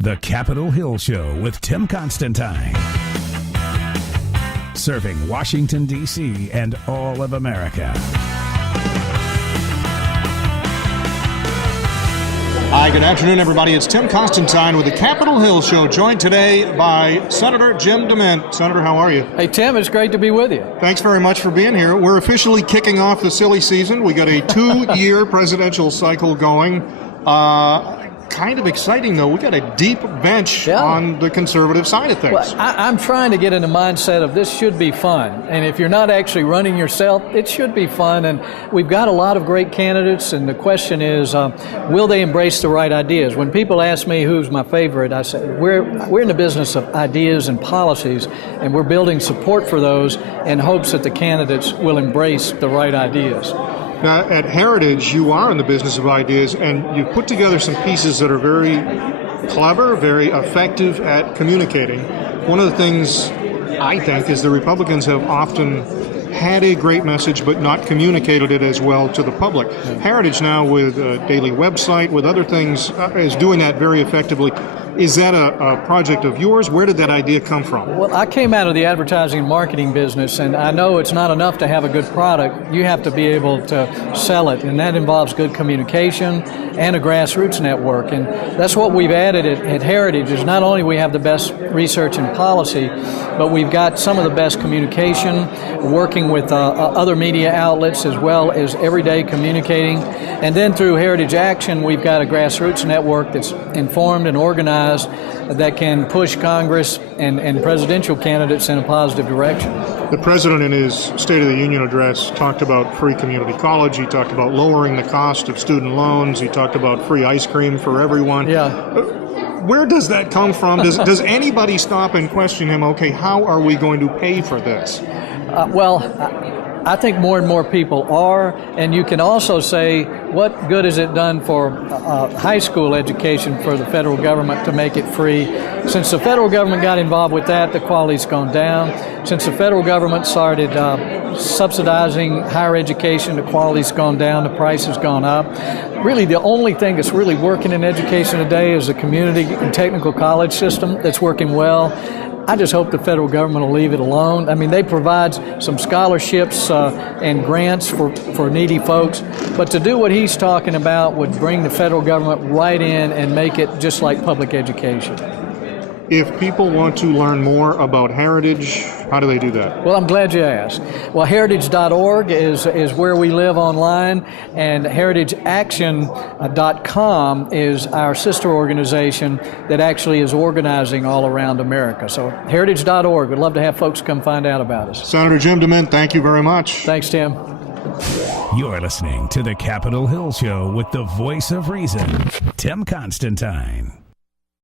The Capitol Hill Show with Tim Constantine. Serving Washington, D.C. and all of America. Hi, good afternoon, everybody. It's Tim Constantine with the Capitol Hill Show, joined today by Senator Jim DeMint. Senator, how are you? Hey, Tim, it's great to be with you. Thanks very much for being here. We're officially kicking off the silly season. We got a 2-year presidential cycle going. Kind of exciting, though. We got a deep bench on the conservative side of things. Well, I'm trying to get in the mindset of this should be fun. And if you're not actually running yourself, it should be fun. And we've got a lot of great candidates. And the question is, will they embrace the right ideas? When people ask me who's my favorite, I say we're in the business of ideas and policies, and we're building support for those in hopes that the candidates will embrace the right ideas. Now, at Heritage, you are in the business of ideas, and you've put together some pieces that are very clever, very effective at communicating. One of the things I think is the Republicans have often had a great message but not communicated it as well to the public. Heritage now, with a daily website, with other things, is doing that very effectively. Is that a project of yours? Where did that idea come from? Well, I came out of the advertising and marketing business, and I know it's not enough to have a good product. You have to be able to sell it, and that involves good communication and a grassroots network. And that's what we've added at Heritage, is not only we have the best research and policy, but we've got some of the best communication, working with other media outlets, as well as everyday communicating. And then through Heritage Action, we've got a grassroots network that's informed and organized that can push Congress and presidential candidates in a positive direction. The president, in his State of the Union address, talked about free community college. He talked about lowering the cost of student loans. He talked about free ice cream for everyone. Yeah. Where does that come from? Does anybody stop and question him, okay, how are we going to pay for this? I think more and more people are, and you can also say, what good has it done for high school education for the federal government to make it free? Since the federal government got involved with that, the quality's gone down. Since the federal government started subsidizing higher education, the quality's gone down, the price has gone up. Really, the only thing that's really working in education today is the community and technical college system that's working well. I just hope the federal government will leave it alone. I mean, they provide some scholarships and grants for needy folks, but to do what he's talking about would bring the federal government right in and make it just like public education. If people want to learn more about Heritage, how do they do that? Well, I'm glad you asked. Well, heritage.org is where we live online, and heritageaction.com is our sister organization that actually is organizing all around America. So heritage.org. We'd love to have folks come find out about us. Senator Jim DeMint, thank you very much. Thanks, Tim. You're listening to the Capitol Hill Show with the voice of reason, Tim Constantine.